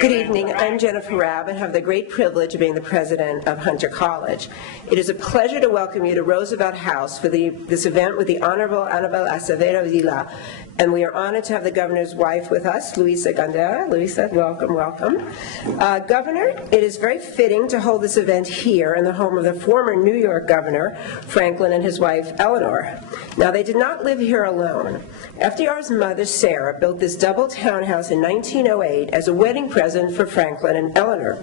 Good evening. I'm Jennifer Rabb and have the great privilege of being the president of Hunter College. It is a pleasure to welcome you to Roosevelt House for this event with the Honorable Anibal Acevedo Vilá, and we are honored to have the governor's wife with us, Luisa Gandera. Luisa, welcome, welcome. Governor, it is very fitting to hold this event here in the home of the former New York governor, Franklin, and his wife, Eleanor. Now, they did not live here alone. FDR's mother, Sarah, built this double townhouse in 1908 as a wedding present for Franklin and Eleanor,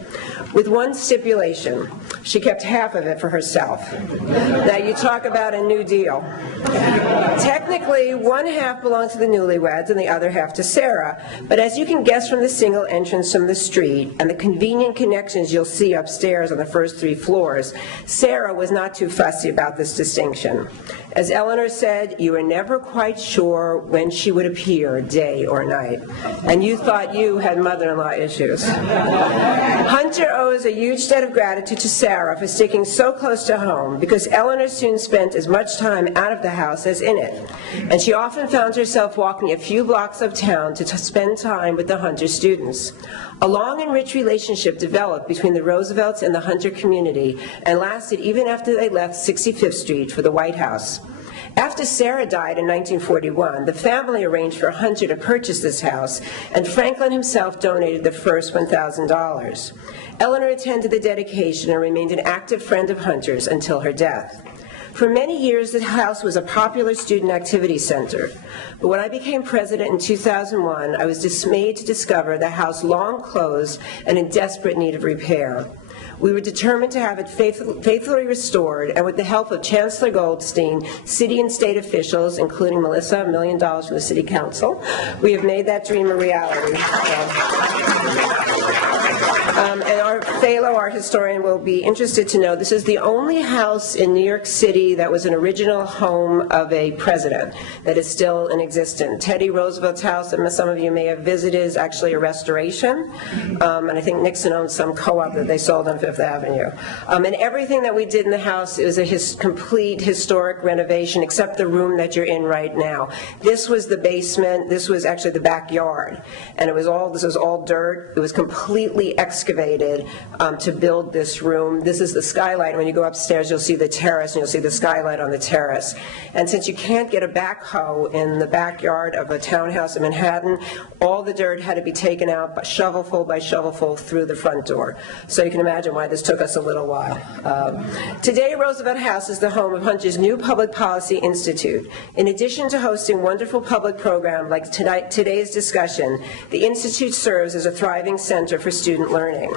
with one stipulation. She kept half of it for herself. Now, you talk about a New Deal. Technically, one half belonged to the newlyweds and the other half to Sarah, but as you can guess from the single entrance from the street and the convenient connections you'll see upstairs on the first 3 floors, Sarah was not too fussy about this distinction. As Eleanor said, you were never quite sure when she would appear, day or night, and you thought you had mother-in-law issues. Hunter owes a huge debt of gratitude to Sarah for sticking so close to home, because Eleanor soon spent as much time out of the house as in it, and she often found herself walking a few blocks uptown to spend time with the Hunter students. A long and rich relationship developed between the Roosevelts and the Hunter community and lasted even after they left 65th Street for the White House. After Sarah died in 1941, the family arranged for Hunter to purchase this house, and Franklin himself donated the first $1,000. Eleanor attended the dedication and remained an active friend of Hunter's until her death. For many years, the house was a popular student activity center, but when I became president in 2001, I was dismayed to discover the house long closed and in desperate need of repair. We were determined to have it faithfully restored, and with the help of Chancellor Goldstein, city and state officials, including Melissa, $1 million from the City Council, we have made that dream a reality. And our fellow art historian will be interested to know this is the only house in New York City that was an original home of a president that is still in existence. Teddy Roosevelt's house, that some of you may have visited, is actually a restoration, and I think Nixon owns some co-op that they sold on Fifth Avenue. And everything that we did in the house is a complete historic renovation, except the room that you're in right now. This was the basement. This was actually the backyard, and this was all dirt. It was completely excavated to build this room. This is the skylight. When you go upstairs, you'll see the terrace, and you'll see the skylight on the terrace. And since you can't get a backhoe in the backyard of a townhouse in Manhattan, all the dirt had to be taken out shovelful by shovelful through the front door. So you can imagine why this took us a little while. Today, Roosevelt House is the home of Hunter's new Public Policy Institute. In addition to hosting wonderful public programs like today's discussion, the Institute serves as a thriving center for student learning.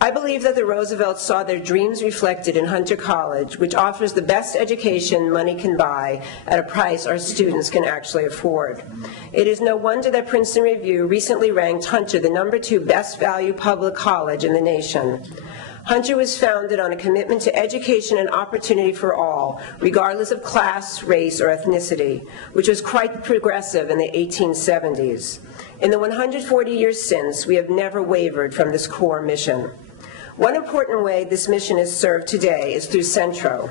I believe that the Roosevelts saw their dreams reflected in Hunter College, which offers the best education money can buy at a price our students can actually afford. It is no wonder that Princeton Review recently ranked Hunter the #2 best value public college in the nation. Hunter was founded on a commitment to education and opportunity for all, regardless of class, race, or ethnicity, which was quite progressive in the 1870s. In the 140 years since, we have never wavered from this core mission. One important way this mission is served today is through Centro,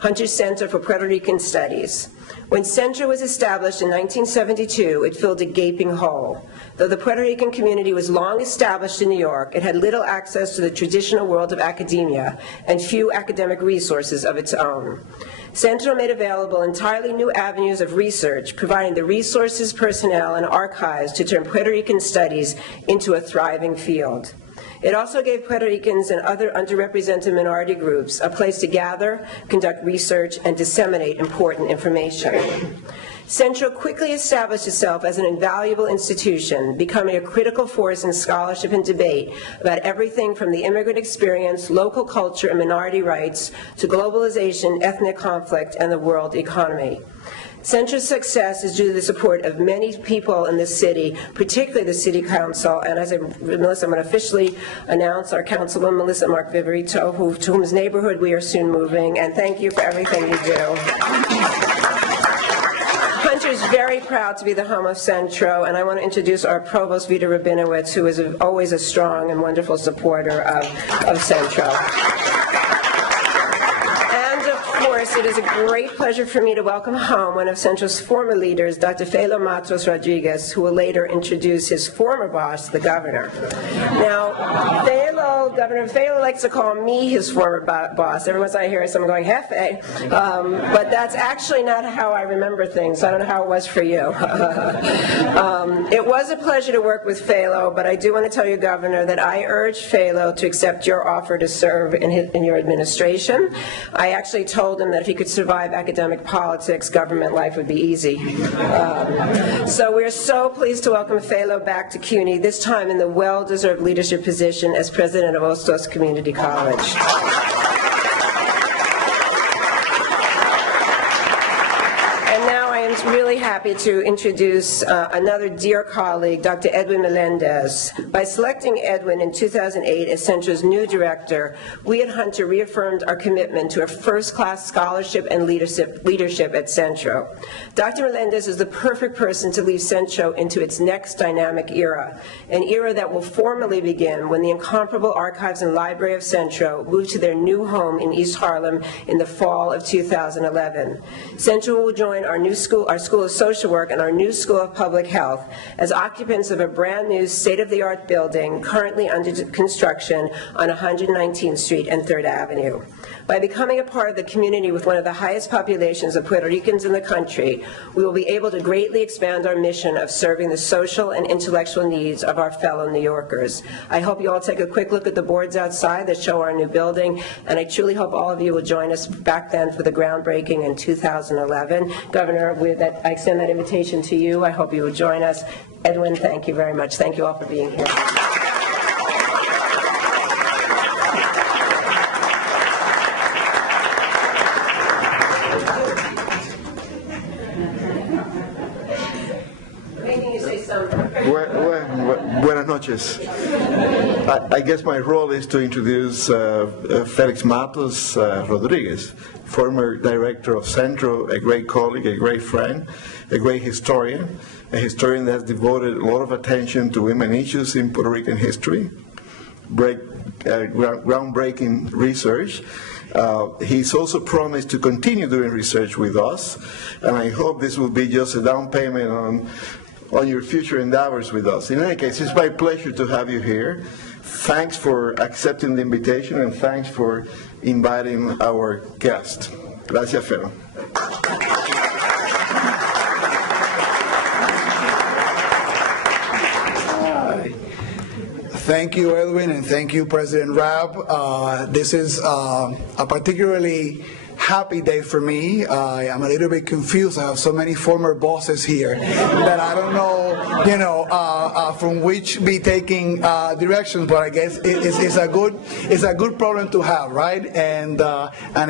Hunter's Center for Puerto Rican Studies. When Centro was established in 1972, it filled a gaping hole. Though the Puerto Rican community was long established in New York, it had little access to the traditional world of academia and few academic resources of its own. Centro made available entirely new avenues of research, providing the resources, personnel, and archives to turn Puerto Rican studies into a thriving field. It also gave Puerto Ricans and other underrepresented minority groups a place to gather, conduct research, and disseminate important information. Centro quickly established itself as an invaluable institution, becoming a critical force in scholarship and debate about everything from the immigrant experience, local culture, and minority rights, to globalization, ethnic conflict, and the world economy. Centro's success is due to the support of many people in this city, particularly the City Council, and as Melissa, I'm going to officially announce our Councilwoman, Melissa Mark Viverito, to whose neighborhood we are soon moving, and thank you for everything you do. Hunter is very proud to be the home of Centro, and I want to introduce our Provost, Vita Rabinowitz, who is always a strong and wonderful supporter of Centro. it is a great pleasure for me to welcome home one of Centro's former leaders, Dr. Felo Matos Rodriguez, who will later introduce his former boss, the governor. Now, Governor Felo likes to call me his former boss. Every once I hear someone going, Jefe, but that's actually not how I remember things. I don't know how it was for you. It was a pleasure to work with Felo, but I do want to tell you, Governor, that I urged Felo to accept your offer to serve in your administration. I actually told him that if he could survive academic politics, government life would be easy. So we're so pleased to welcome Felo back to CUNY, this time in the well-deserved leadership position as president of Hostos Community College. I'm really happy to introduce another dear colleague, Dr. Edwin Melendez. By selecting Edwin in 2008 as Centro's new director, we at Hunter reaffirmed our commitment to a first-class scholarship and leadership at Centro. Dr. Melendez is the perfect person to lead Centro into its next dynamic era, an era that will formally begin when the incomparable archives and library of Centro move to their new home in East Harlem in the fall of 2011. Centro will join our School of Social Work and our new School of Public Health as occupants of a brand new state-of-the-art building currently under construction on 119th Street and 3rd Avenue. By becoming a part of the community with one of the highest populations of Puerto Ricans in the country, we will be able to greatly expand our mission of serving the social and intellectual needs of our fellow New Yorkers. I hope you all take a quick look at the boards outside that show our new building, and I truly hope all of you will join us back then for the groundbreaking in 2011. Governor, I extend that invitation to you. I hope you will join us. Edwin, thank you very much. Thank you all for being here. Buenas noches. I guess my role is to introduce Felix Matos Rodriguez, former director of Centro, a great colleague, a great friend, a great historian, a historian that has devoted a lot of attention to women issues in Puerto Rican history, groundbreaking research. He's also promised to continue doing research with us, and I hope this will be just a down payment on your future endeavors with us. In any case, it's my pleasure to have you here. Thanks for accepting the invitation, and thanks for inviting our guest. Gracias, Felo. Thank you, Edwin, and thank you, President Raab. This is a particularly happy day for me. I'm a little bit confused. I have so many former bosses here that I don't know, from which be taking directions. But I guess it's a good problem to have, right? And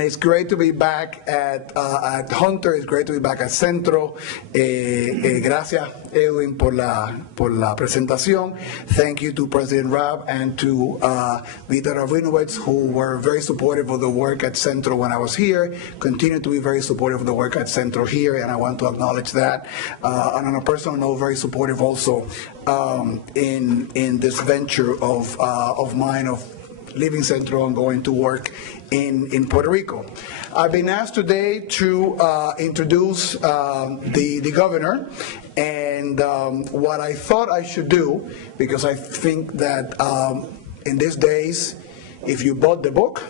it's great to be back at Hunter. It's great to be back at Centro. Gracias, Edwin, por la presentación. Thank you to President Raab and to Vita Rabinovitz, who were very supportive of the work at Centro when I was here. Continue to be very supportive of the work at Centro here, and I want to acknowledge that. And on a personal note, very supportive also in this venture of mine of leaving Centro and going to work in Puerto Rico. I've been asked today to introduce the governor, and what I thought I should do, because I think that in these days, if you bought the book,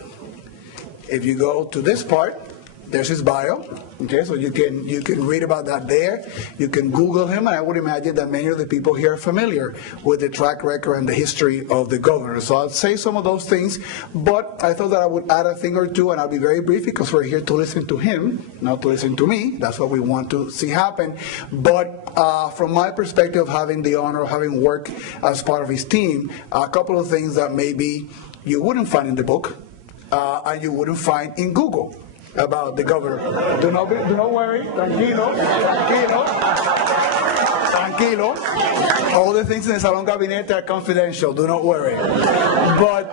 if you go to this part, there's his bio. Okay, so you can read about that there. You can Google him, and I would imagine that many of the people here are familiar with the track record and the history of the governor. So I'll say some of those things, but I thought that I would add a thing or two, and I'll be very brief because we're here to listen to him, not to listen to me. That's what we want to see happen. But from my perspective, having the honor of having worked as part of his team, a couple of things that maybe you wouldn't find in the book, and you wouldn't find in Google about the governor. Do not worry, tranquilo. Tranquilo. All the things in the Salon Gabinete are confidential. Do not worry. But,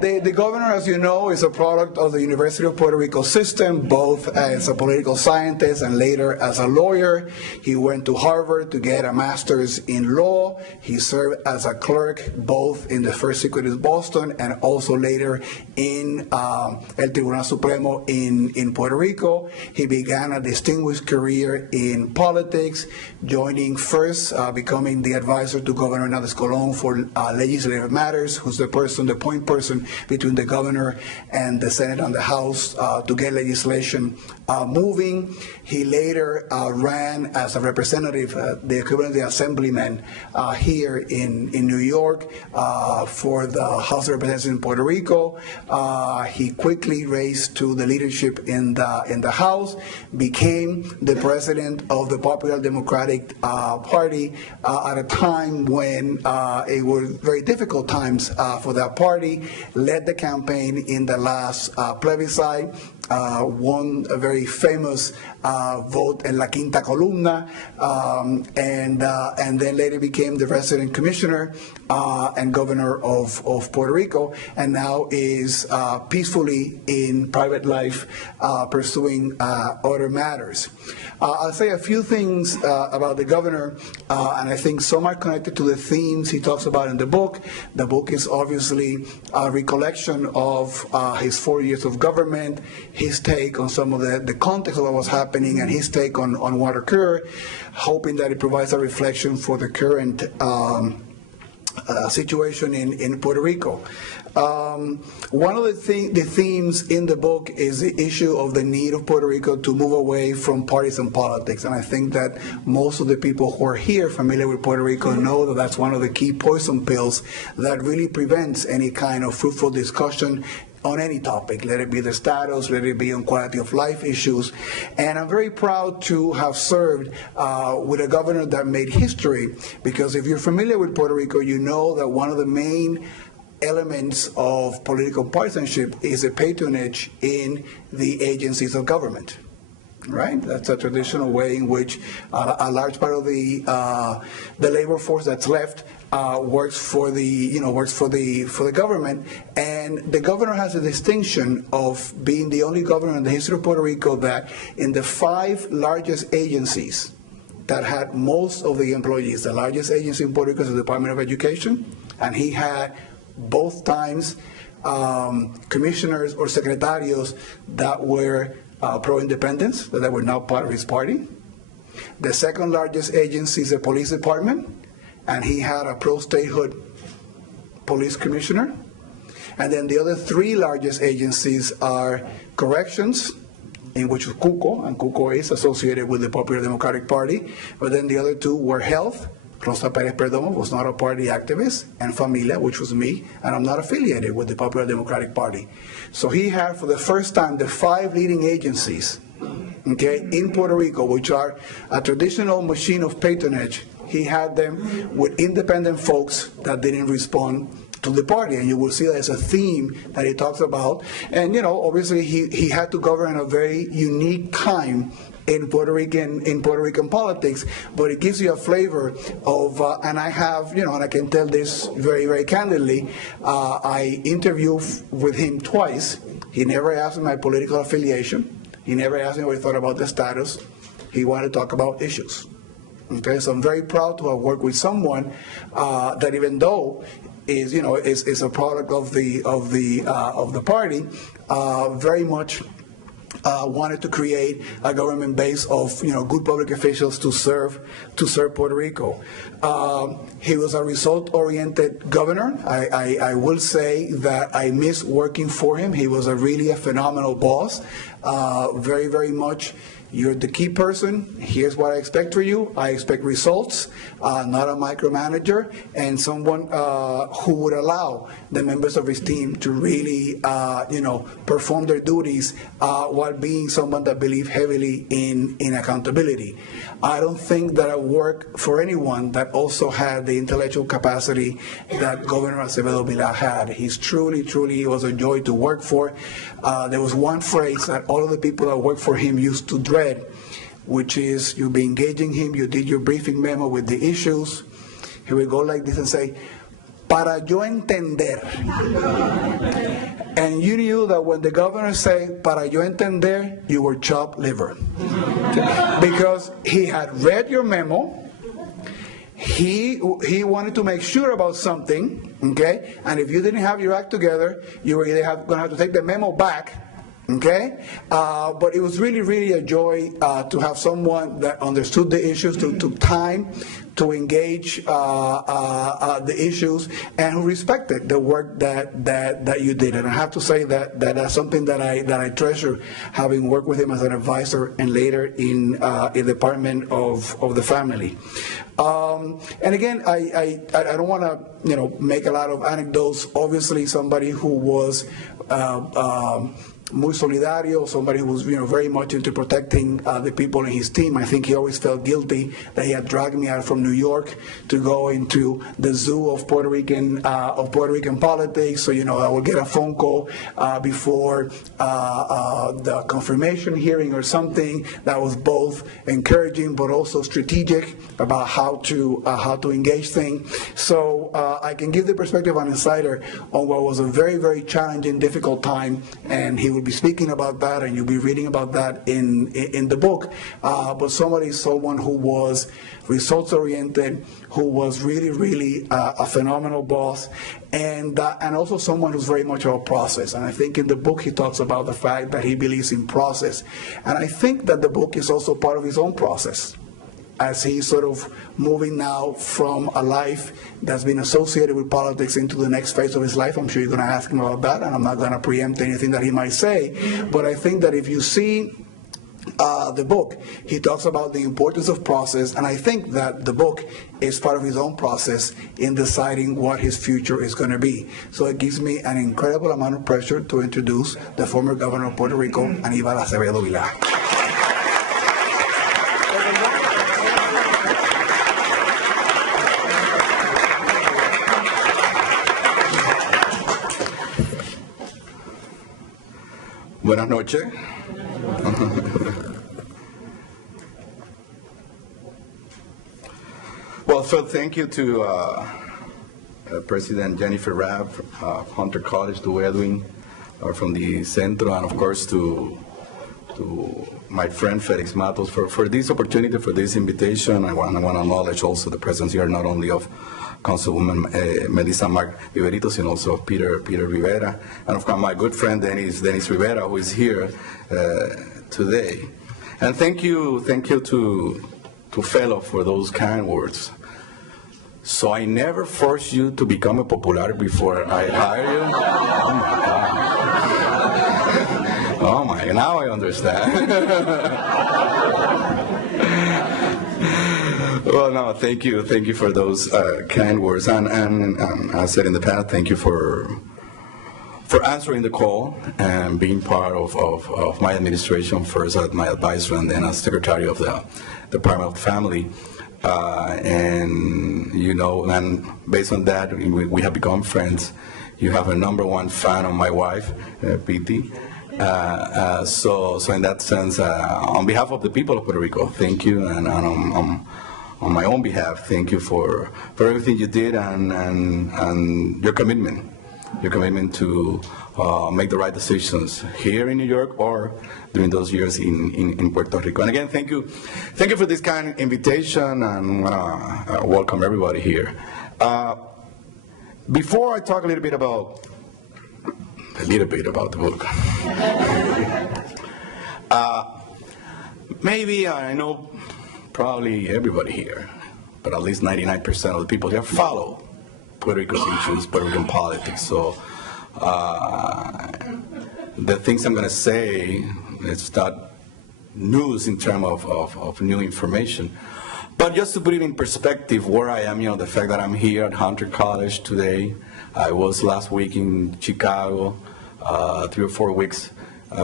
the governor, as you know, is a product of the University of Puerto Rico system, both as a political scientist and later as a lawyer. He went to Harvard to get a master's in law. He served as a clerk both in the First Circuit of Boston and also later in El Tribunal Supremo in Puerto Rico. He began a distinguished career in politics, joining first, becoming the advisor to Governor Hernández Colón for legislative matters, who's the point person between the governor and the Senate and the House to get legislation moving. He later ran as a representative, the equivalent of the assemblyman here in New York for the House of Representatives in Puerto Rico. He quickly raised to the leadership in the House, became the president of the Popular Democratic Party at a time when it was very difficult times for that party, led the campaign in the last plebiscite, won a very famous vote in La Quinta Columna, and then later became the resident commissioner and governor of Puerto Rico, and now is peacefully in private life pursuing other matters. I'll say a few things about the governor, and I think some are connected to the themes he talks about in the book. The book is obviously a recollection of his 4 years of government, his take on some of the context of what was happening, and his take on what occurred, hoping that it provides a reflection for the current situation in Puerto Rico. One of the themes in the book is the issue of the need of Puerto Rico to move away from partisan politics, and I think that most of the people who are here familiar with Puerto Rico know that that's one of the key poison pills that really prevents any kind of fruitful discussion on any topic, let it be the status, let it be on quality of life issues. And I'm very proud to have served with a governor that made history, because if you're familiar with Puerto Rico, you know that one of the main elements of political partisanship is a patronage in the agencies of government. Right, that's a traditional way in which a large part of the labor force that's left works for the government, and the governor has a distinction of being the only governor in the history of Puerto Rico that in the 5 largest agencies that had most of the employees, the largest agency in Puerto Rico is the Department of Education, and he had both times commissioners or secretarios that were pro-independence, that were not part of his party. The second largest agency is the police department, and he had a pro-statehood police commissioner. And then the other 3 largest agencies are corrections, in which CUCO, and CUCO is associated with the Popular Democratic Party, but then the other 2 were health. Rosa Perez Perdomo was not a party activist, and Familia, which was me, and I'm not affiliated with the Popular Democratic Party. So he had, for the first time, the 5 leading agencies, okay, in Puerto Rico, which are a traditional machine of patronage. He had them with independent folks that didn't respond to the party, and you will see there's a theme that he talks about. And obviously he had to govern in a very unique time in Puerto Rican politics, but it gives you a flavor of, and I have, and I can tell this very, very candidly, I interviewed with him twice. He never asked me my political affiliation. He never asked me what he thought about the status. He wanted to talk about issues. Okay, so I'm very proud to have worked with someone that, even though is a product of the party, very much wanted to create a government base of good public officials to serve Puerto Rico. He was a result-oriented governor. I will say that I miss working for him. He was really a phenomenal boss. Very, very much. You're the key person. Here's what I expect for you. I expect results, not a micromanager, and someone who would allow the members of his team to really, perform their duties while being someone that believed heavily in accountability. I don't think that I work for anyone that also had the intellectual capacity that Governor Acevedo Vilá had. He's truly was a joy to work for. There was one phrase that all of the people that worked for him used to dread which is you'll be engaging him, you did your briefing memo with the issues. He will go like this and say, para yo entender. And you knew that when the governor said, para yo entender, you were chopped liver. Because he had read your memo, he wanted to make sure about something, okay? And if you didn't have your act together, you were either going to have to take the memo back, okay? But it was really, really a joy to have someone that understood the issues, took time to engage the issues, and who respected the work that you did. And I have to say that that's something that I treasure, having worked with him as an advisor and later in the Department of the Family. And again, I don't want to make a lot of anecdotes. Obviously, somebody who was muy solidario, somebody who was very much into protecting the people in his team. I think he always felt guilty that he had dragged me out from New York to go into the zoo of Puerto Rican politics. So I would get a phone call before the confirmation hearing or something that was both encouraging but also strategic about how to engage things. So I can give the perspective of an insider on what was a very, very challenging, difficult time, and he will be speaking about that, and you'll be reading about that in the book. But someone who was results-oriented, who was really, really a phenomenal boss, and also someone who's very much about process. And I think in the book he talks about the fact that he believes in process. And I think that the book is also part of his own process, as he's sort of moving now from a life that's been associated with politics into the next phase of his life. I'm sure you're going to ask him about that, and I'm not going to preempt anything that he might say. But I think that if you see the book, he talks about the importance of process, and I think that the book is part of his own process in deciding what his future is going to be. So it gives me an incredible amount of pressure to introduce the former governor of Puerto Rico, Aníbal Acevedo Vilá. Buenas noches. Well, so thank you to President Jennifer Rabb, Hunter College, to Edwin from the Centro, and of course to my friend Felix Matos for this opportunity, for this invitation. I want to acknowledge also the presence here not only of Councilwoman Melissa Mark Viveritos and also of Peter Rivera, and of course my good friend Dennis Rivera, who is here today. And thank you to Fellow for those kind words. So I never forced you to become a popular before I hire you? Oh my God. Oh my, now I understand. Well, no, thank you for those kind words, and I said in the past, thank you for answering the call and being part of my administration, first as my advisor and then as secretary of the Department of Family, and based on that, we have become friends. You have a #1 fan of my wife, Piti. So in that sense, on behalf of the people of Puerto Rico, thank you, and on my own behalf, thank you for everything you did and your commitment to make the right decisions here in New York or during those years in Puerto Rico. And again, thank you for this kind of invitation, and welcome everybody here. Before I talk a little bit about the book, maybe I know probably everybody here, but at least 99% of the people here follow Puerto Rico's issues, Puerto Rican politics. So the things I'm going to say, it's not news in terms of new information. But just to put it in perspective where I am, the fact that I'm here at Hunter College today, I was last week in Chicago, 3 or 4 weeks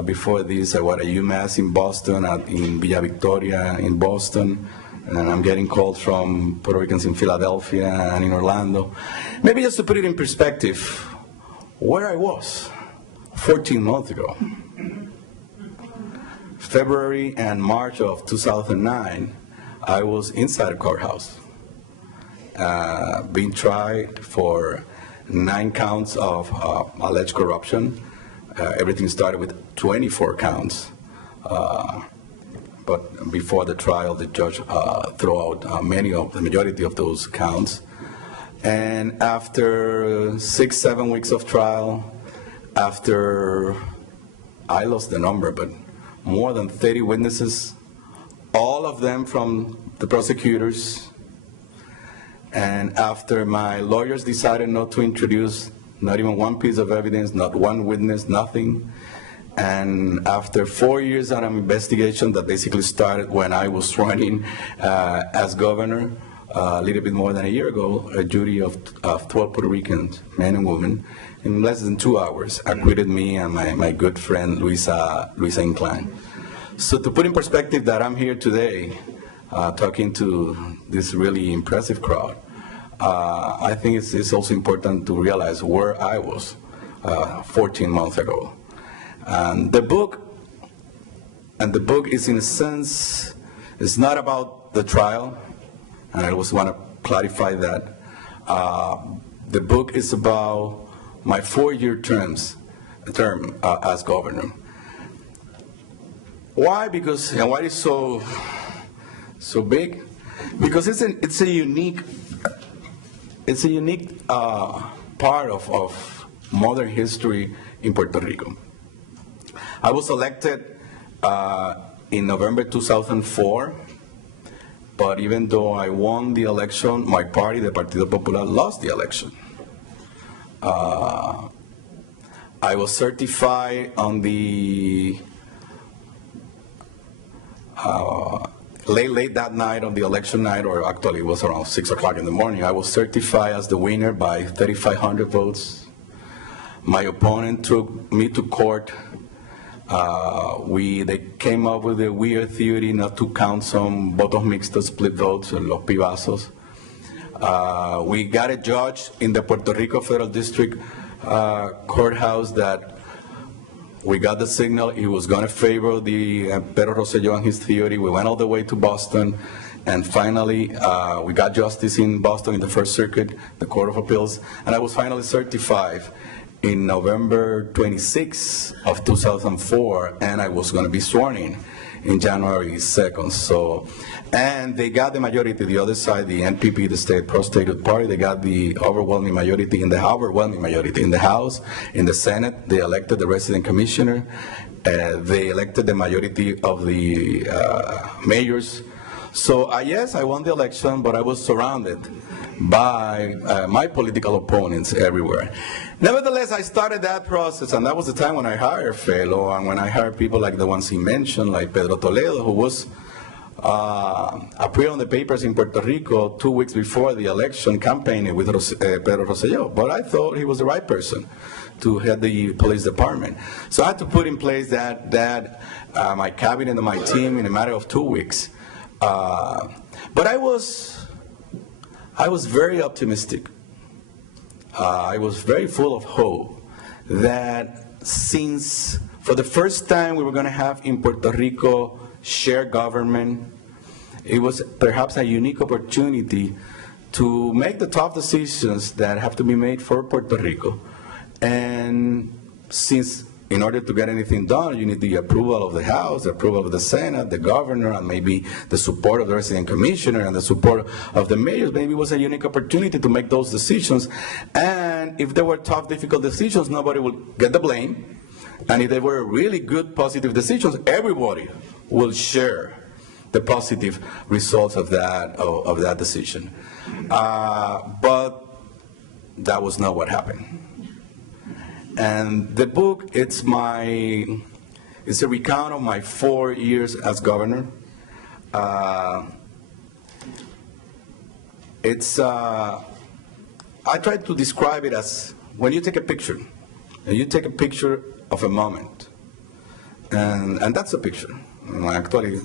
before this, I was at UMass in Boston, in Villa Victoria in Boston, and I'm getting calls from Puerto Ricans in Philadelphia and in Orlando. Maybe just to put it in perspective, where I was 14 months ago. February and March of 2009, I was inside a courthouse, being tried for 9 counts of alleged corruption. Everything started with 24 counts. But before the trial, the judge threw out the majority of those counts. And after 6-7 weeks of trial, after, I lost the number, but more than 30 witnesses, all of them from the prosecutors, and after my lawyers decided not to introduce not even one piece of evidence, not one witness, nothing, and after 4 years of investigation that basically started when I was running as governor, a little bit more than a year ago, a jury of 12 Puerto Ricans, men and women, in less than 2 hours, acquitted me and my good friend Luisa Incline. So to put in perspective that I'm here today talking to this really impressive crowd, I think it's also important to realize where I was 14 months ago. And the book is, in a sense, it's not about the trial, and I also want to clarify that. The book is about my 4-year term as governor. Why? Because, and why is so big? Because it's a unique part of modern history in Puerto Rico. I was elected in November 2004, but even though I won the election, my party, the Partido Popular, lost the election. I was certified on the late that night, on the election night, or actually it was around 6 o'clock in the morning, I was certified as the winner by 3,500 votes. My opponent took me to court. They came up with a weird theory not to count some votos mixtos, split votes, los pibazos. We got a judge in the Puerto Rico Federal District courthouse that we got the signal he was going to favor the Pedro Rosselló and his theory. We went all the way to Boston, and finally we got justice in Boston in the First Circuit, the Court of Appeals, and I was finally certified in November 26 of 2004, and I was going to be sworn in January 2nd. So, and they got the majority, the other side, the NPP, the state pro-statehood party, they got the overwhelming majority in the House, in the Senate. They elected the resident commissioner. They elected the majority of the mayors. So yes, I won the election, but I was surrounded by my political opponents everywhere. Nevertheless, I started that process, and that was the time when I hired Felo, and when I hired people like the ones he mentioned, like Pedro Toledo, who was appeared on the papers in Puerto Rico 2 weeks before the election campaigning with Pedro Rosselló. But I thought he was the right person to head the police department. So I had to put in place that my cabinet and my team in a matter of 2 weeks. But I was very optimistic. I was very full of hope that since for the first time we were going to have in Puerto Rico shared government, it was perhaps a unique opportunity to make the tough decisions that have to be made for Puerto Rico. And since in order to get anything done, you need the approval of the House, the approval of the Senate, the governor, and maybe the support of the resident commissioner and the support of the mayors. Maybe it was a unique opportunity to make those decisions. And if there were tough, difficult decisions, nobody would get the blame. And if they were really good, positive decisions, everybody will share the positive results of that decision. But that was not what happened. And the book, it's a recount of my 4 years as governor. I try to describe it as when you take a picture, and you take a picture of a moment, and that's a picture. Actually,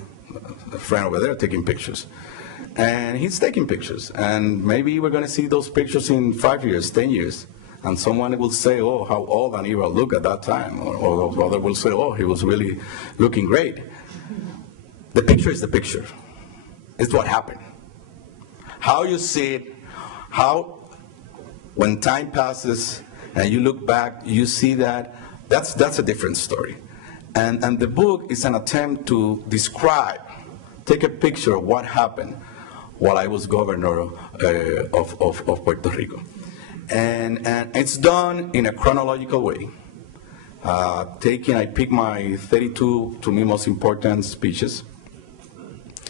a friend over there taking pictures, and he's taking pictures, and maybe we're going to see those pictures in 5 years, 10 years. And someone will say, oh, how old Anibal looked at that time. Or other will say, oh, he was really looking great. the picture is the picture. It's what happened. How you see it, how when time passes and you look back, you see that's a different story. And the book is an attempt to describe, take a picture of what happened while I was governor of Puerto Rico. And it's done in a chronological way. I pick my 32, to me, most important speeches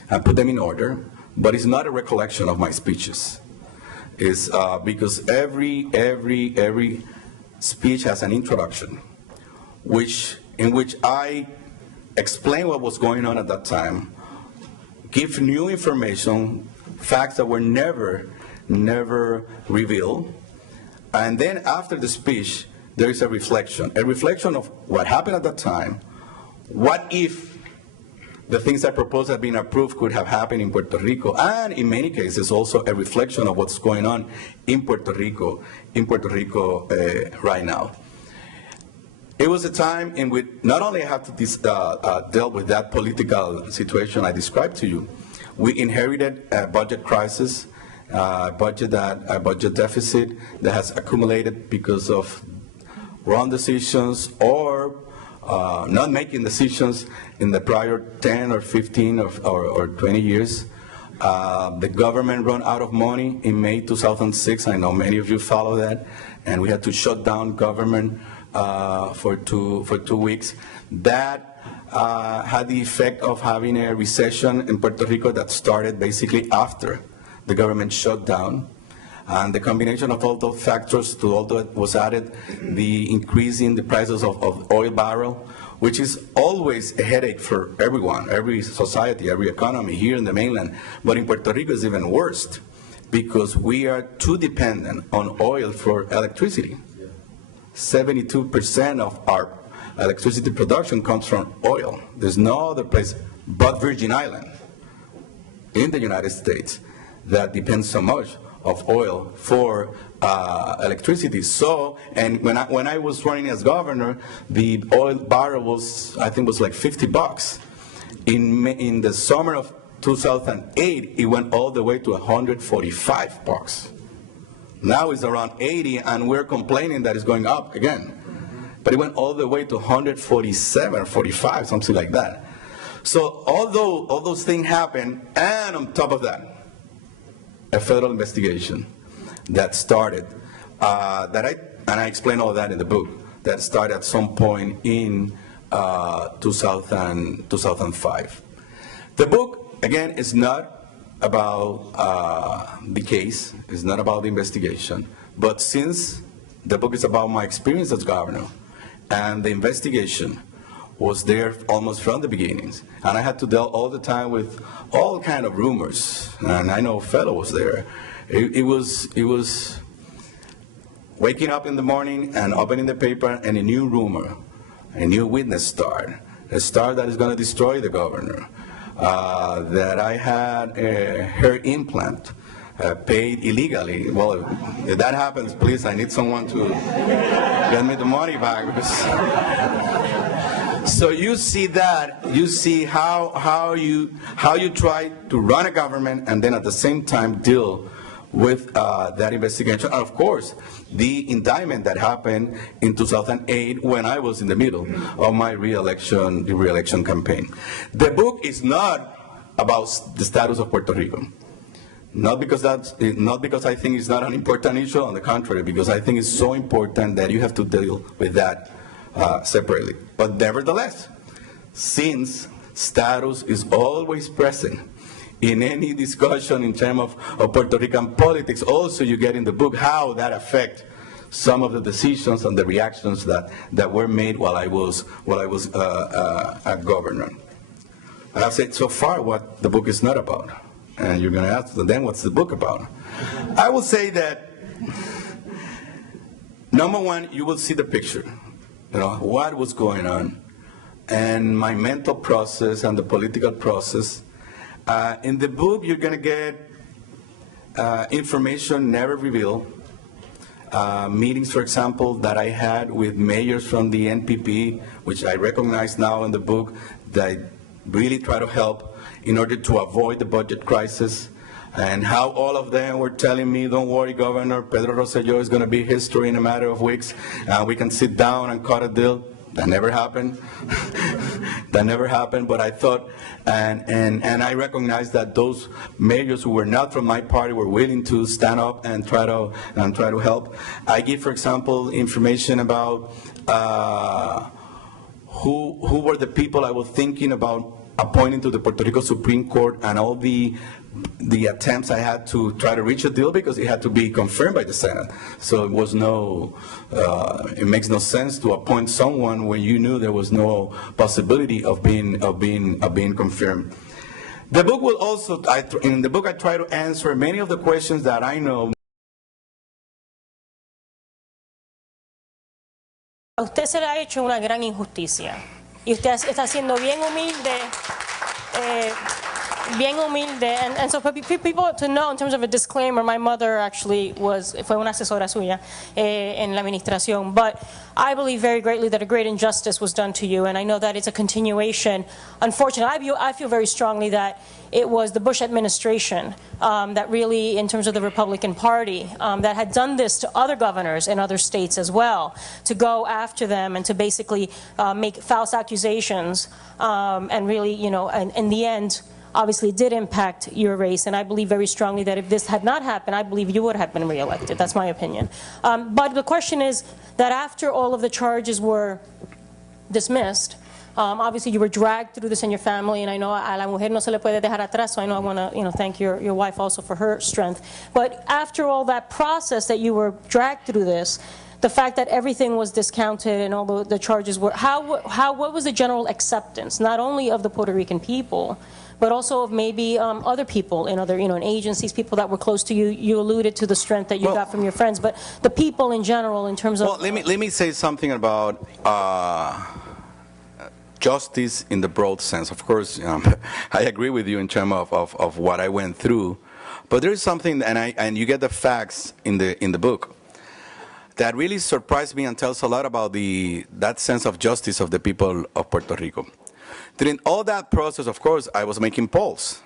and put them in order, but it's not a recollection of my speeches. It's because every speech has an introduction, in which I explain what was going on at that time, give new information, facts that were never revealed, and then after the speech, there is a reflection of what happened at that time. What if the things I proposed had been approved could have happened in Puerto Rico, and in many cases also a reflection of what's going on in Puerto Rico right now. It was a time in which not only I have to deal with that political situation I described to you, we inherited a budget crisis, a budget deficit that has accumulated because of wrong decisions or not making decisions in the prior 10 or 15 or 20 years. The government ran out of money in May 2006. I know many of you follow that, and we had to shut down government for two weeks. That had the effect of having a recession in Puerto Rico that started basically after the government shut down. And the combination of all those factors to all that was added, the increase in the prices of oil barrel, which is always a headache for everyone, every society, every economy here in the mainland. But in Puerto Rico it's even worse because we are too dependent on oil for electricity. 72% of our electricity production comes from oil. There's no other place but Virgin Island in the United States that depends so much of oil for electricity. So, and when I was running as governor, the oil barrel was, I think, was like $50. In the summer of 2008, it went all the way to $145. Now it's around 80, and we're complaining that it's going up again. But it went all the way to 147 or 45, something like that. So although all those things happened, and on top of that, a federal investigation that started, and I explain all that in the book, that started at some point in 2005. The book, again, is not about the case, it's not about the investigation, but since the book is about my experience as governor, and the investigation was there almost from the beginnings, and I had to deal all the time with all kind of rumors, and I know fellow was there. It was waking up in the morning and opening the paper and a new rumor, a new witness started, a star that is going to destroy the governor, that I had a hair implant paid illegally. Well, if that happens, please, I need someone to get me the money back. So you see that, you see how you try to run a government and then at the same time deal with that investigation. And of course, the indictment that happened in 2008 when I was in the middle of my re-election campaign. The book is not about the status of Puerto Rico. Not because I think it's not an important issue, on the contrary, because I think it's so important that you have to deal with that separately. But nevertheless, since status is always present in any discussion in terms of Puerto Rican politics, also you get in the book how that affects some of the decisions and the reactions that were made while I was a governor. I've said so far what the book is not about. And you're going to ask, then what's the book about? I will say that, number one, you will see the picture. You know, what was going on, and my mental process and the political process. In the book, you're going to get information never revealed. Meetings, for example, that I had with mayors from the NPP, which I recognize now in the book, that really try to help in order to avoid the budget crisis, and how all of them were telling me, don't worry, Governor, Pedro Rosselló is going to be history in a matter of weeks, and we can sit down and cut a deal. That never happened. That never happened, but I thought, and I recognized that those mayors who were not from my party were willing to stand up and try to help. I give, for example, information about who were the people I was thinking about appointing to the Puerto Rico Supreme Court, and all the attempts I had to try to reach a deal, because it had to be confirmed by the Senate. So it was it makes no sense to appoint someone when you knew there was no possibility of being confirmed. The book will also, in the book I try to answer many of the questions that I know. A usted se le ha hecho una gran injusticia y usted está siendo bien humilde, and so for people to know, in terms of a disclaimer, my mother actually fue una asesora suya en la administración, but I believe very greatly that a great injustice was done to you, and I know that it's a continuation. Unfortunately, I feel very strongly that it was the Bush administration that really, in terms of the Republican Party, that had done this to other governors in other states as well, to go after them and to basically make false accusations, and really, and in the end, obviously did impact your race, and I believe very strongly that if this had not happened, I believe you would have been reelected. That's my opinion. But the question is that after all of the charges were dismissed, obviously you were dragged through this in your family, and I know a la mujer no se le puede dejar atrás, so I know I want to thank your wife also for her strength. But after all that process that you were dragged through this, the fact that everything was discounted and all the charges were, what was the general acceptance, not only of the Puerto Rican people, but also of maybe other people in other, in agencies, people that were close to you? You alluded to the strength that you got from your friends, but the people in general, in terms of... Well, let me say something about justice in the broad sense. Of course, I agree with you in terms of what I went through, but there is something, and you get the facts in the book, that really surprised me and tells a lot about that sense of justice of the people of Puerto Rico. During all that process, of course, I was making polls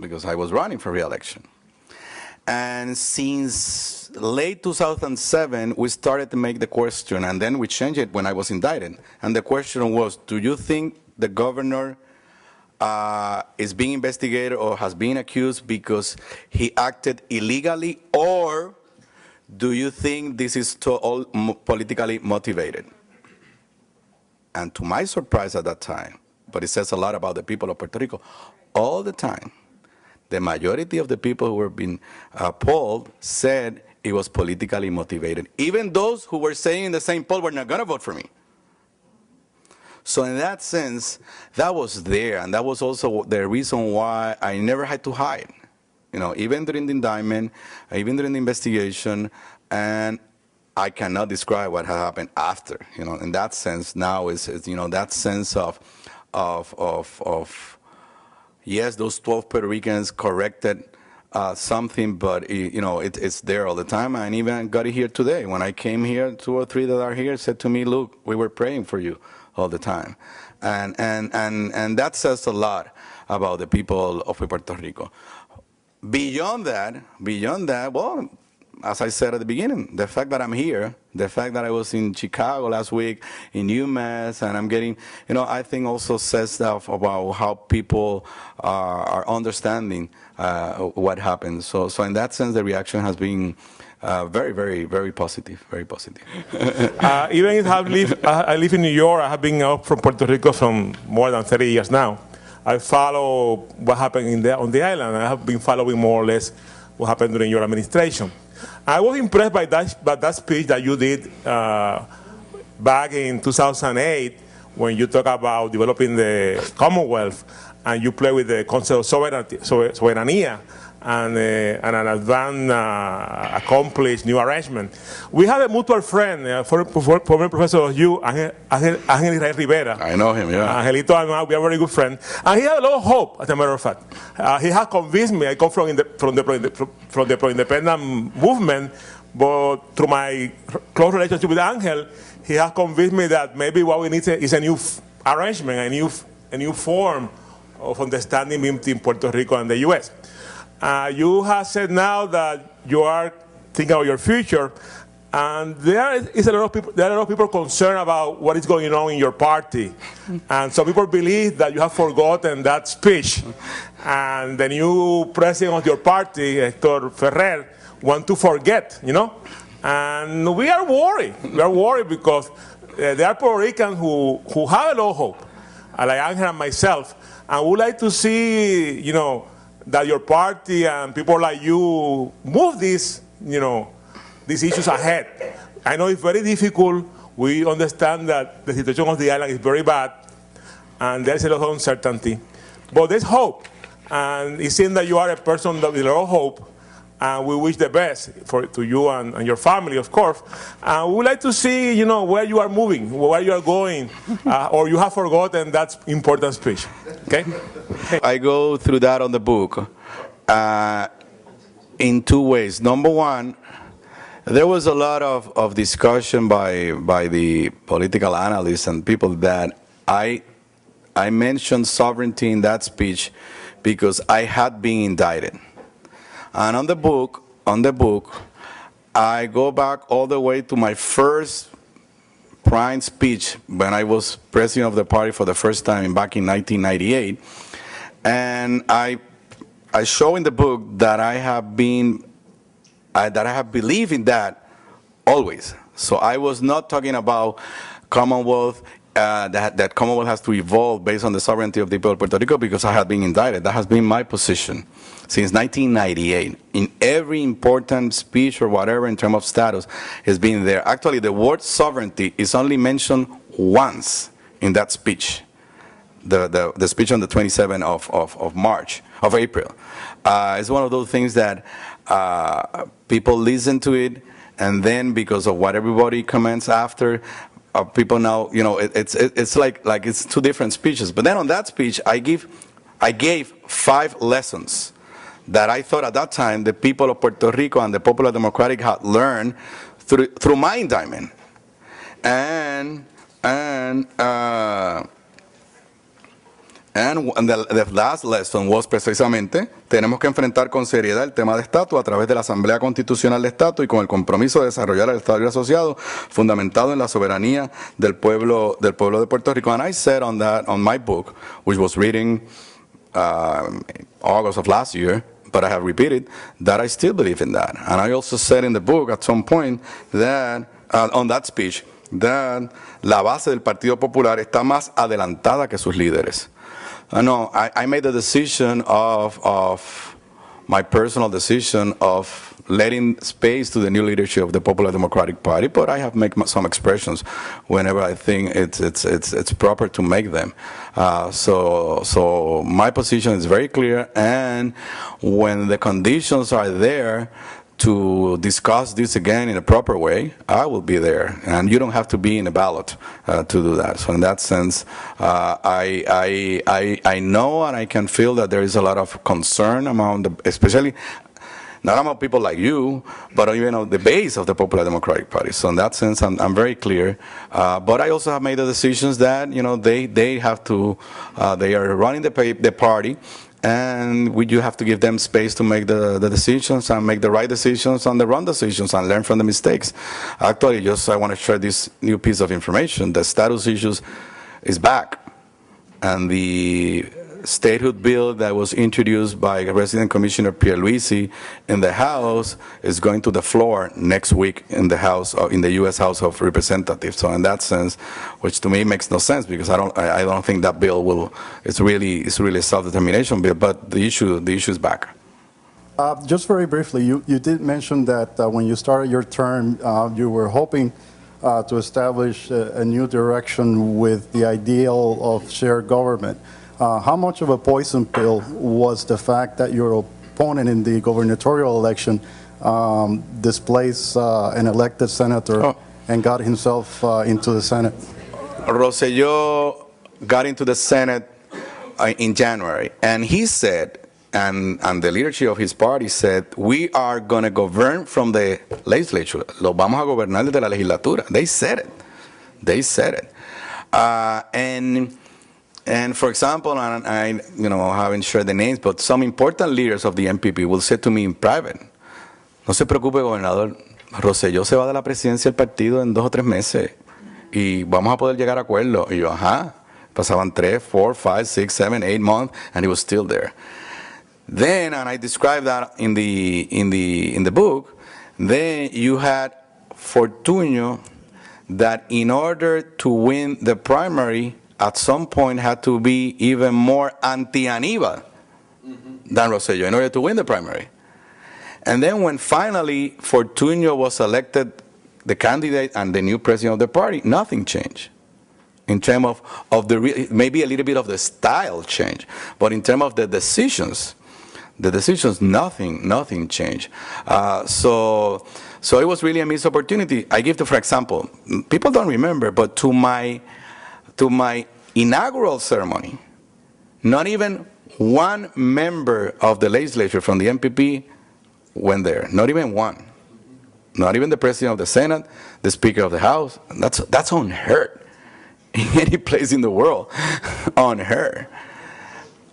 because I was running for re-election. And since late 2007, we started to make the question, and then we changed it when I was indicted. And the question was, do you think the governor is being investigated or has been accused because he acted illegally, or do you think this is all politically motivated? And to my surprise at that time, but it says a lot about the people of Puerto Rico, all the time, the majority of the people who were being polled said it was politically motivated. Even those who were saying in the same poll were not going to vote for me. So in that sense, that was there, and that was also the reason why I never had to hide. Even during the indictment, even during the investigation, and I cannot describe what had happened after. In that sense, now is that sense of yes, those 12 Puerto Ricans corrected something, but it's there all the time. I even got it here today. When I came here, 2 or 3 that are here said to me, "Look, we were praying for you all the time," and that says a lot about the people of Puerto Rico. Beyond that, well, as I said at the beginning, the fact that I'm here, the fact that I was in Chicago last week, in UMass, and I'm getting, I think also says stuff about how people are understanding what happened. So in that sense, the reaction has been very, very, very positive, very positive. Even if I live in New York, I have been out from Puerto Rico for more than 30 years now. I follow what happened on the island. I have been following more or less what happened during your administration. I was impressed by that speech that you did back in 2008 when you talk about developing the Commonwealth and you play with the concept of soberanía and an advanced, accomplished new arrangement. We have a mutual friend, former professor of you, Ángel Israel Rivera. I know him, yeah. Angelito and I, we are very good friends. And he had a lot of hope, as a matter of fact. He has convinced me, I come from the pro-independent movement, but through my close relationship with Ángel, he has convinced me that maybe what we need is a new arrangement, a new form of understanding between Puerto Rico and the U.S. You have said now that you are thinking about your future, and there are a lot of people concerned about what is going on in your party, and some people believe that you have forgotten that speech, and the new president of your party, Héctor Ferrer, want to forget, and we are worried. We are worried because there are Puerto Ricans who have a lot of hope, like Angel and myself, and would like to see, that your party and people like you move these issues ahead. I know it's very difficult. We understand that the situation of the island is very bad, and there's a lot of uncertainty. But there's hope, and it seems that you are a person with a lot of hope, and we wish the best to you and your family, of course. And we would like to see, where you are moving, where you are going, or you have forgotten that important speech. Okay? I go through that on the book in two ways. Number one, there was a lot of discussion by the political analysts and people that I mentioned sovereignty in that speech because I had been indicted. And on the book, I go back all the way to my first prime speech when I was president of the party for the first time back in 1998. And I show in the book that I have believed in that always. So I was not talking about Commonwealth, that Commonwealth has to evolve based on the sovereignty of the people of Puerto Rico because I had been indicted. That has been my position since 1998. In every important speech or whatever in terms of status has been there. Actually, the word sovereignty is only mentioned once in that speech. The speech on the 27th of April. It's one of those things that people listen to it, and then because of what everybody comments after, people now, it's like it's two different speeches. But then on that speech, I gave 5 lessons that I thought at that time the people of Puerto Rico and the Popular Democratic had learned through my indictment, and the last lesson was precisamente, tenemos que enfrentar con seriedad el tema de estatus a través de la Asamblea Constitucional de Estatus y con el compromiso de desarrollar el Estado Libre Asociado fundamentado en la soberanía del pueblo de Puerto Rico. And I said on my book, which was written August of last year, but I have repeated that I still believe in that. And I also said in the book at some point that, on that speech, that la base del Partido Popular está más adelantada que sus líderes. No, I made the decision of my personal decision of letting space to the new leadership of the Popular Democratic Party, but I have made some expressions whenever I think it's proper to make them. So my position is very clear, and when the conditions are there to discuss this again in a proper way, I will be there, and you don't have to be in a ballot to do that. So in that sense, I know and I can feel that there is a lot of concern among especially not among people like you, but even the base of the Popular Democratic Party. So in that sense, I'm very clear. But I also have made the decisions that they have to, they are running the party. And you have to give them space to make the decisions and make the right decisions and the wrong decisions and learn from the mistakes. Actually, I want to share this new piece of information. The status issues is back. And the statehood bill that was introduced by Resident Commissioner Pierluisi in the House is going to the floor next week in the House, in the U.S. House of Representatives. So in that sense, which to me makes no sense because I don't think that bill it's really a self-determination bill, but the issue is back. Just very briefly, you did mention that when you started your term, you were hoping to establish a new direction with the ideal of shared government. How much of a poison pill was the fact that your opponent in the gubernatorial election displaced an elected senator and got himself into the Senate? Rosselló got into the Senate in January, and he said, and the leadership of his party said, we are going to govern from the legislature. Lo vamos a gobernar desde la legislatura. They said it. And And for example, and I haven't shared the names, but some important leaders of the MPP will say to me in private, no se preocupe, gobernador, Rosselló se va de la presidencia del partido en 2 o 3 meses y vamos a poder llegar a acuerdo. Y yo, ajá. Pasaban 3, 4, 5, 6, 7, 8 months, and he was still there. Then, and I described that in the book, then you had Fortunio that in order to win the primary, at some point had to be even more anti-Anibal than Rosselló in order to win the primary. And then when finally Fortunio was elected the candidate and the new president of the party, nothing changed. In terms of maybe a little bit of the style change, but in terms of the decisions, nothing changed. So it was really a missed opportunity. I give for example, people don't remember, but to my inaugural ceremony, not even one member of the legislature from the MPP went there. Not even one. Not even the president of the Senate, the Speaker of the House. That's unheard in any place in the world. Unheard.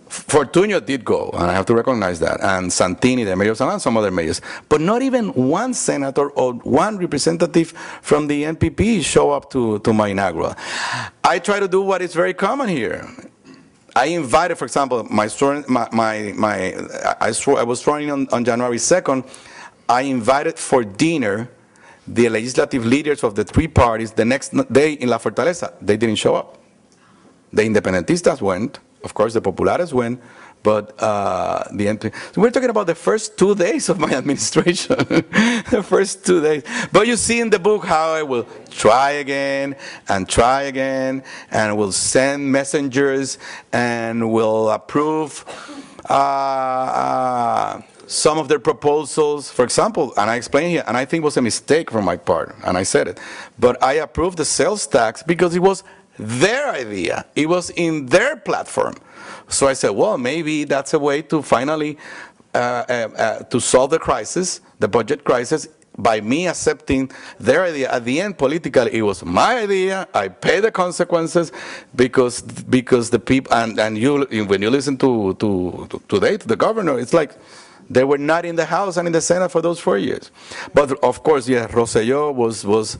Fortunio did go, and I have to recognize that, and Santini, the mayor of San Juan, and some other mayors. But not even one senator or one representative from the NPP show up to my inaugural. I try to do what is very common here. I invited, for example, I was sworn in on January 2nd. I invited for dinner the legislative leaders of the 3 parties the next day in La Fortaleza. They didn't show up. The Independentistas went. Of course, the Populares went, but so we're talking about the first 2 days of my administration, the first 2 days. But you see in the book how I will try again, and will send messengers, and will approve some of their proposals. For example, and I explained here, and I think it was a mistake from my part, and I said it, but I approved the sales tax because it was their idea. It was in their platform. So I said, well, maybe that's a way to finally to solve the crisis, the budget crisis, by me accepting their idea. At the end, politically, it was my idea. I pay the consequences because the people, and you, when you listen to today to the governor, it's like they were not in the House and in the Senate for those 4 years. But of course, yeah, Rosselló was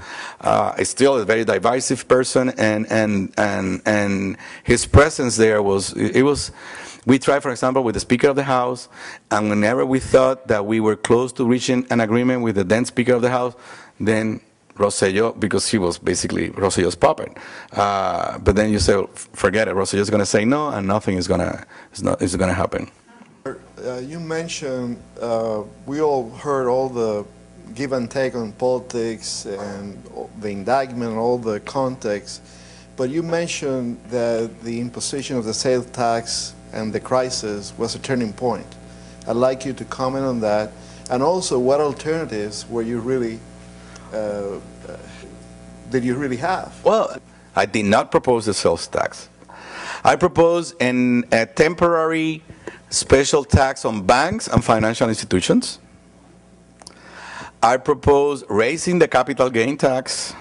still a very divisive person, and his presence there was. We tried, for example, with the Speaker of the House, and whenever we thought that we were close to reaching an agreement with the then Speaker of the House, then Rosselló, because he was basically Rosselló's puppet. But then you say, forget it, Rosselló's going to say no, and nothing is going to happen. You mentioned, we all heard all the give and take on politics and the indictment and all the context, but you mentioned that the imposition of the sales tax and the crisis was a turning point. I'd like you to comment on that, and also what alternatives were you really, did you really have? Well, I did not propose the sales tax. I proposed a temporary special tax on banks and financial institutions. I propose raising the capital gain tax.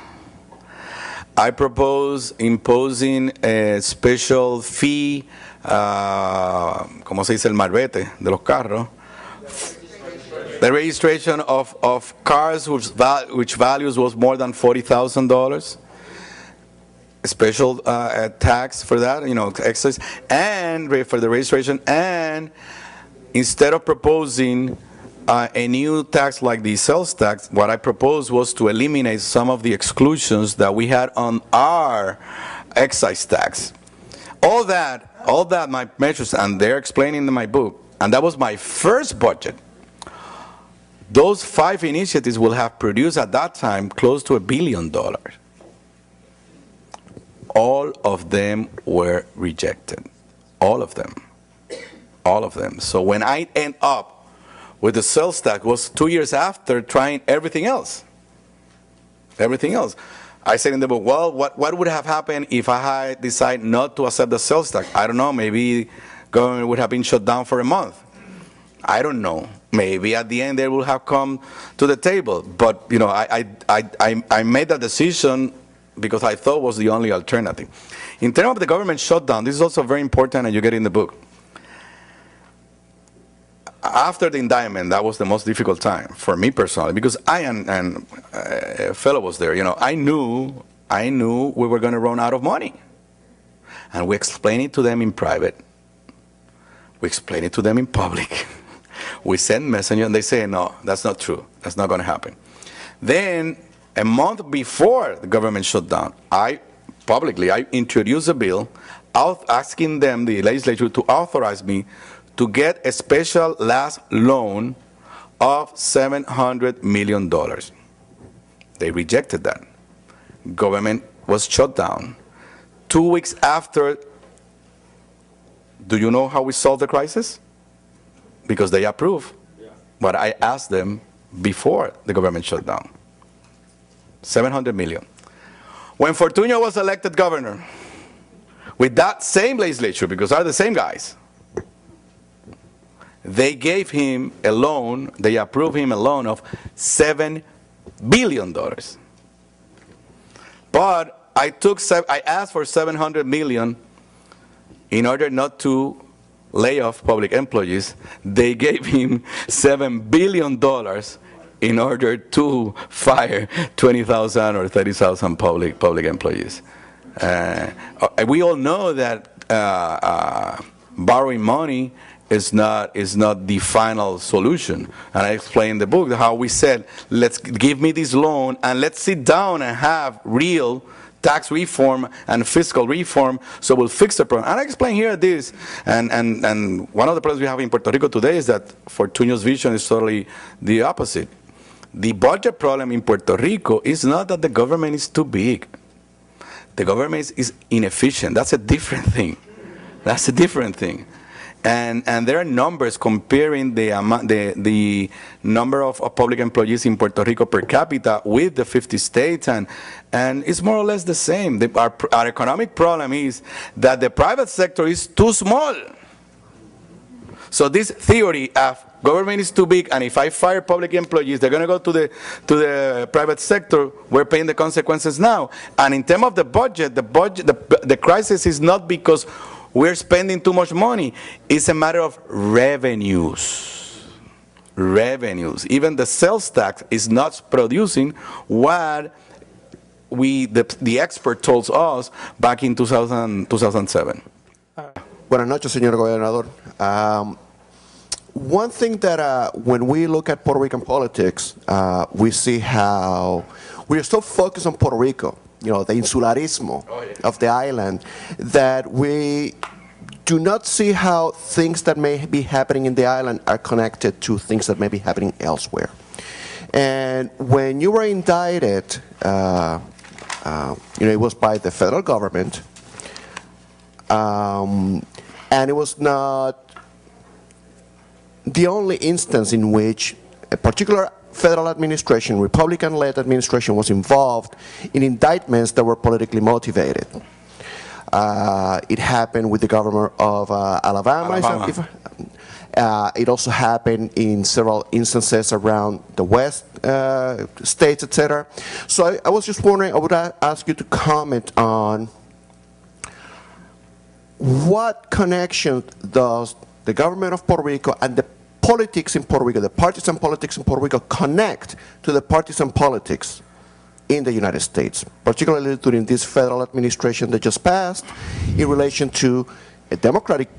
I propose imposing a special fee, ¿cómo se dice el marbete de los carros? The registration of cars which values was more than $40,000. A special tax for that, excise, and for the registration. And instead of proposing a new tax like the sales tax, what I proposed was to eliminate some of the exclusions that we had on our excise tax. All that my measures, and they're explaining in my book, and that was my first budget. Those 5 initiatives will have produced at that time close to $1 billion. All of them were rejected. All of them. All of them. So when I end up with the sales tax, was 2 years after trying everything else. Everything else. I said in the book, well, what would have happened if I had decided not to accept the sales tax? I don't know, maybe government would have been shut down for a month. I don't know. Maybe at the end they will have come to the table. But, I made that decision because I thought was the only alternative. In terms of the government shutdown, this is also very important, and you get in the book. After the indictment, that was the most difficult time for me personally, because I and a fellow was there. You know, I knew we were going to run out of money, and we explained it to them in private. We explained it to them in public. We sent messengers, and they say, no, that's not true. That's not going to happen. Then, a month before the government shut down, I introduced a bill asking them, the legislature, to authorize me to get a special last loan of $700 million. They rejected that. Government was shut down. 2 weeks after, do you know how we solved the crisis? Because they approved what I asked them before the government shut down. $700 million. When Fortuño was elected governor, with that same legislature, because they're the same guys, they gave him a loan, they approved him a loan of $7 billion. But I asked for $700 million in order not to lay off public employees. They gave him $7 billion in order to fire 20,000 or 30,000 public employees. We all know that borrowing money is not the final solution. And I explained in the book how we said, let's give me this loan and let's sit down and have real tax reform and fiscal reform, so we'll fix the problem. And I explain here this, and one of the problems we have in Puerto Rico today is that Fortuño's vision is totally the opposite. The budget problem in Puerto Rico is not that the government is too big. The government is inefficient. That's a different thing. That's a different thing. And there are numbers comparing the number of public employees in Puerto Rico per capita with the 50 states, and it's more or less the same. Our economic problem is that the private sector is too small. So this theory of government is too big, and if I fire public employees, they're going to go to the private sector. We're paying the consequences now. And in terms of the budget, the crisis is not because we're spending too much money. It's a matter of revenues. Revenues. Even the sales tax is not producing what the expert told us back in 2007. Buenas noches, señor gobernador. One thing that when we look at Puerto Rican politics, we see how we are so focused on Puerto Rico, you know, the insularismo of the island, that we do not see how things that may be happening in the island are connected to things that may be happening elsewhere. And when you were indicted, it was by the federal government, and it was not the only instance in which a particular federal administration, Republican-led administration, was involved in indictments that were politically motivated. It happened with the governor of Alabama. It also happened in several instances around the West states, etc. So I was just wondering, I would ask you to comment on what connection does the government of Puerto Rico and the politics in Puerto Rico, the partisan politics in Puerto Rico, connect to the partisan politics in the United States, particularly during this federal administration that just passed, in relation to a Democratic,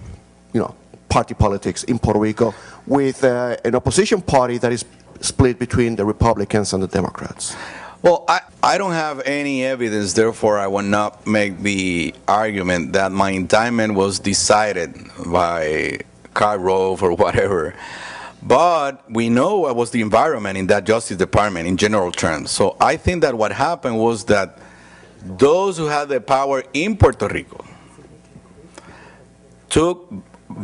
party politics in Puerto Rico, with an opposition party that is split between the Republicans and the Democrats. Well, I don't have any evidence, therefore I will not make the argument that my indictment was decided by Karl Rove or whatever. But we know what was the environment in that Justice Department in general terms. So I think that what happened was that those who had the power in Puerto Rico took,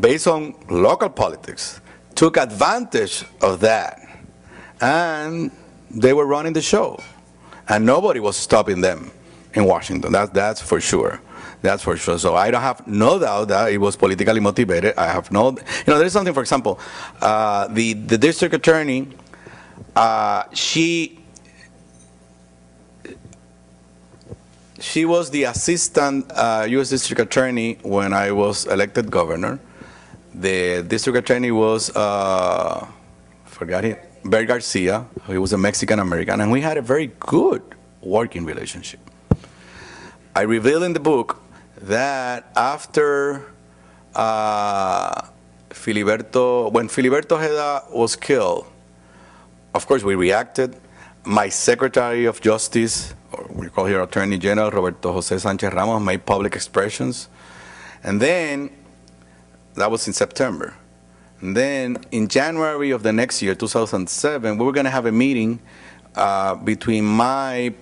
based on local politics, took advantage of that. And they were running the show. And nobody was stopping them in Washington. That's for sure. That's for sure. So I don't have no doubt that it was politically motivated. I have no, there's something, for example, the district attorney, She was the assistant U.S. District Attorney when I was elected governor. The district attorney was, Bert Garcia. He was a Mexican-American, and we had a very good working relationship. I reveal in the book that after when Filiberto Ojeda was killed, of course we reacted. My Secretary of Justice, or we call here Attorney General, Roberto José Sánchez Ramos, made public expressions. And then, that was in September. And then in January of the next year, 2007, we were going to have a meeting between my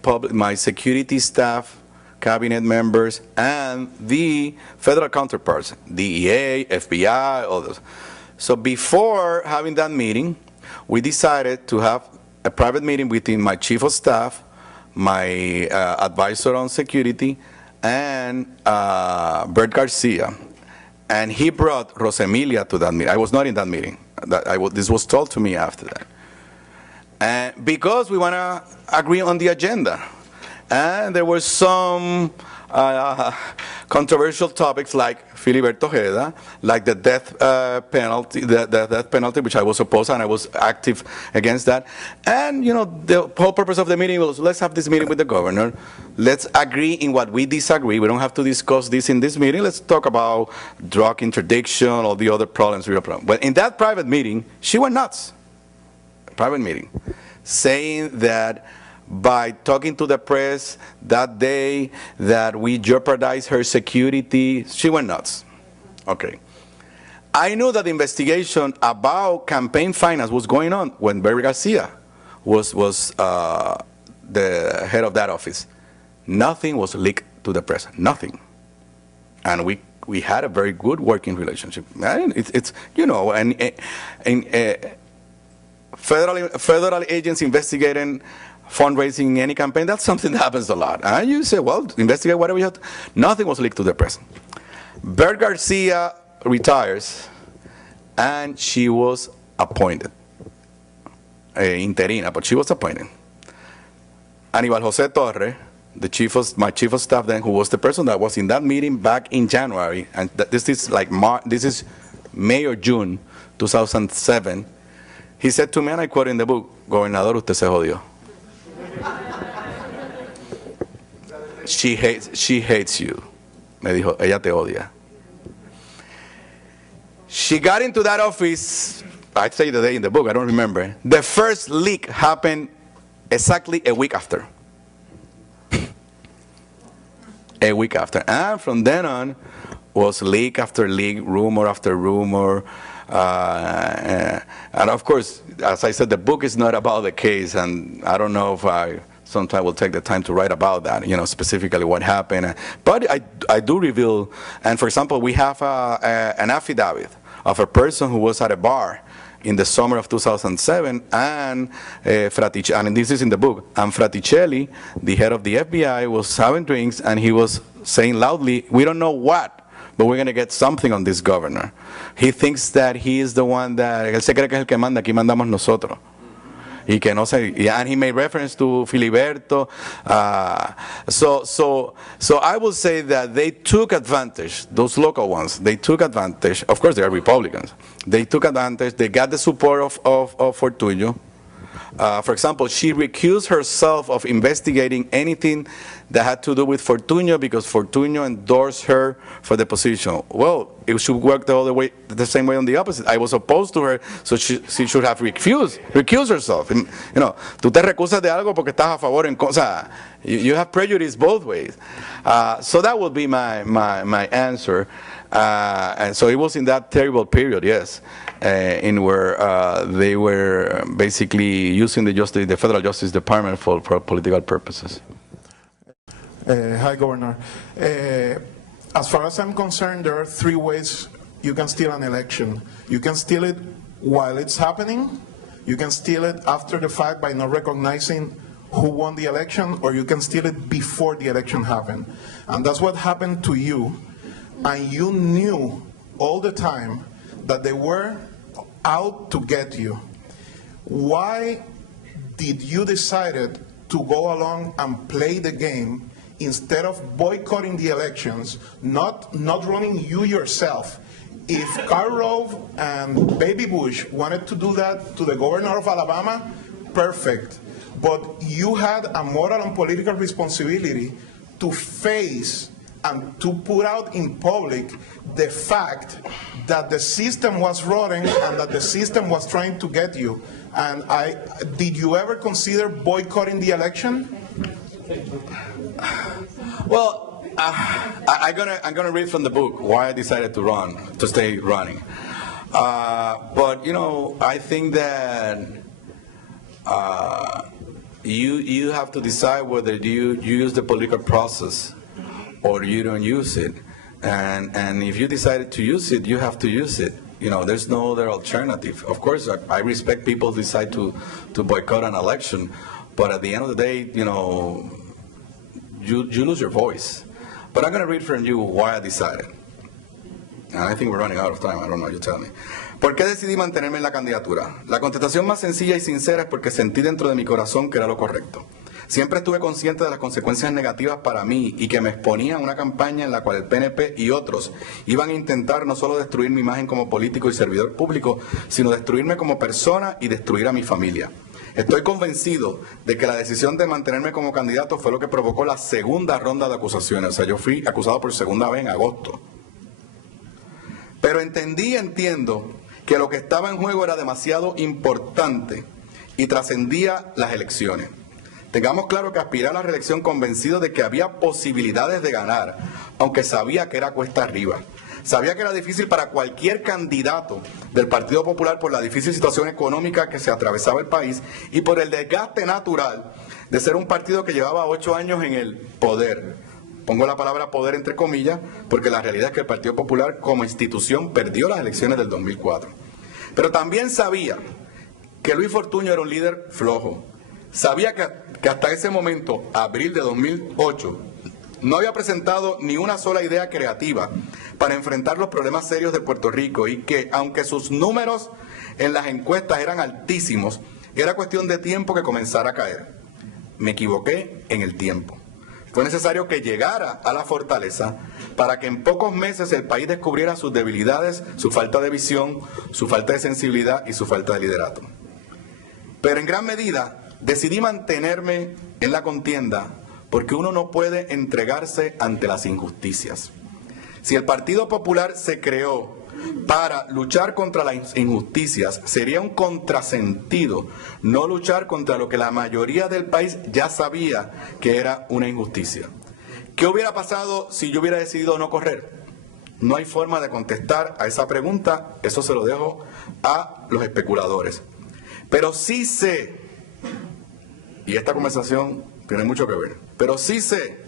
security staff, cabinet members, and the federal counterparts, DEA, FBI, all those. So before having that meeting, we decided to have a private meeting between my chief of staff, my advisor on security, and Bert Garcia. And he brought Rosemilia to that meeting. I was not in that meeting. This was told to me after that. And because we want to agree on the agenda. And there were some controversial topics like Filiberto Ojeda, like the death penalty, which I was opposed, and I was active against that. And the whole purpose of the meeting was, let's have this meeting with the governor. Let's agree in what we disagree. We don't have to discuss this in this meeting. Let's talk about drug interdiction, all the other problems. But in that private meeting, she went nuts. Private meeting, saying that by talking to the press that day that we jeopardized her security. She went nuts. Okay. I knew that the investigation about campaign finance was going on when Bert Garcia was the head of that office. Nothing was leaked to the press. Nothing. And we had a very good working relationship. It's federal agents investigating fundraising in any campaign, that's something that happens a lot. And you say, well, investigate whatever you have to. Nothing was leaked to the press. Bert Garcia retires, and she was appointed. Interina, but she was appointed. Aníbal José Torre, my chief of staff then, who was the person that was in that meeting back in January, and this is May or June 2007, he said to me, and I quote in the book, "Gobernador, usted se jodió." She hates you. Me dijo, ella te odia. She got into that office, I say the day in the book, I don't remember. The first leak happened exactly a week after. A week after. And from then on, was leak after leak, rumor after rumor. And of course, as I said, the book is not about the case, and I don't know if I sometime will take the time to write about that, specifically what happened. But I do reveal, and for example, we have an affidavit of a person who was at a bar in the summer of 2007, and and this is in the book, and Fraticelli, the head of the FBI, was having drinks, and he was saying loudly, we don't know what, but we're going to get something on this governor. He thinks that he is the one that, él se cree que es el que manda, aquí mandamos nosotros. Y que no se, and he made reference to Filiberto. So I will say that they took advantage, those local ones, they took advantage. Of course, they are Republicans. They took advantage. They got the support of Fortuño. For example, she recused herself of investigating anything that had to do with Fortuño because Fortuño endorsed her for the position. Well, it should work the same way on the opposite. I was opposed to her, so she should have recused herself. Tú te recusas de algo porque estás a favor en cosa. You have prejudice both ways. So that would be my answer. And so it was in that terrible period, yes, in where they were basically using the Federal Justice Department for political purposes. Hi, Governor. As far as I'm concerned, there are three ways you can steal an election. You can steal it while it's happening, you can steal it after the fact by not recognizing who won the election, or you can steal it before the election happened. And that's what happened to you. And you knew all the time that they were out to get you. Why did you decide to go along and play the game instead of boycotting the elections, not running you yourself. If Karl Rove and Baby Bush wanted to do that to the governor of Alabama, perfect. But you had a moral and political responsibility to face and to put out in public the fact that the system was rotten and that the system was trying to get you. And did you ever consider boycotting the election? Well, I'm gonna read from the book why I decided to stay running. But you know, I think that you have to decide whether you use the political process or you don't use it. And if you decided to use it, you have to use it. You know, there's no other alternative. Of course, I respect people who decide to boycott an election, but at the end of the day, you know, you lose your voice. But I'm going to read from you why I decided. And I think we're running out of time. I don't know, you tell me. ¿Por qué decidí mantenerme en la candidatura? La contestación más sencilla y sincera es porque sentí dentro de mi corazón que era lo correcto. Siempre estuve consciente de las consecuencias negativas para mí y que me exponía a una campaña en la cual el PNP y otros iban a intentar no solo destruir mi imagen como político y servidor público, sino destruirme como persona y destruir a mi familia. Estoy convencido de que la decisión de mantenerme como candidato fue lo que provocó la segunda ronda de acusaciones. O sea, yo fui acusado por segunda vez en agosto. Pero entendí y entiendo que lo que estaba en juego era demasiado importante y trascendía las elecciones. Tengamos claro que aspiré a la reelección convencido de que había posibilidades de ganar, aunque sabía que era cuesta arriba. Sabía que era difícil para cualquier candidato del Partido Popular por la difícil situación económica que se atravesaba el país y por el desgaste natural de ser un partido que llevaba 8 años en el poder. Pongo la palabra poder entre comillas, porque la realidad es que el Partido Popular como institución perdió las elecciones del 2004. Pero también sabía que Luis Fortuño era un líder flojo. Sabía que hasta ese momento, abril de 2008, no había presentado ni una sola idea creativa para enfrentar los problemas serios de Puerto Rico y que, aunque sus números en las encuestas eran altísimos, era cuestión de tiempo que comenzara a caer. Me equivoqué en el tiempo. Fue necesario que llegara a la fortaleza para que en pocos meses el país descubriera sus debilidades, su falta de visión, su falta de sensibilidad y su falta de liderato. Pero en gran medida decidí mantenerme en la contienda porque uno no puede entregarse ante las injusticias. Si el Partido Popular se creó para luchar contra las injusticias, sería un contrasentido no luchar contra lo que la mayoría del país ya sabía que era una injusticia. ¿Qué hubiera pasado si yo hubiera decidido no correr? No hay forma de contestar a esa pregunta, eso se lo dejo a los especuladores. Pero sí sé, y esta conversación tiene mucho que ver, pero sí sé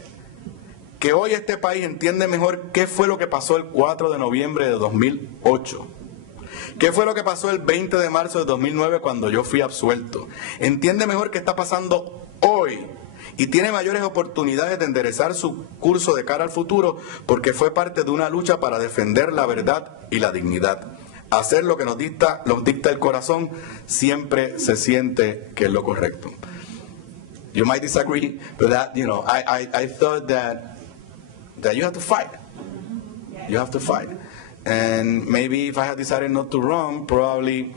que hoy este país entiende mejor qué fue lo que pasó el 4 de noviembre de 2008. ¿Qué fue lo que pasó el 20 de marzo de 2009 cuando yo fui absuelto? Entiende mejor qué está pasando hoy y tiene mayores oportunidades de enderezar su curso de cara al futuro porque fue parte de una lucha para defender la verdad y la dignidad. Hacer lo que nos dicta el corazón siempre se siente que es lo correcto. You might disagree, but that, you know, I thought that you have to fight. You have to fight. And maybe if I had decided not to run, probably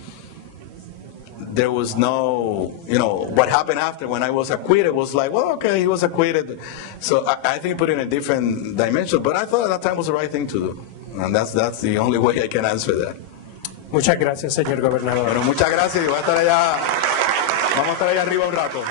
there was no, you know, what happened after when I was acquitted was like, well, okay, he was acquitted. So I think put it in a different dimension, but I thought at that time was the right thing to do. And that's the only way I can answer that. Muchas gracias, señor gobernador. Bueno, muchas gracias y voy a estar allá, vamos a estar allá arriba un rato.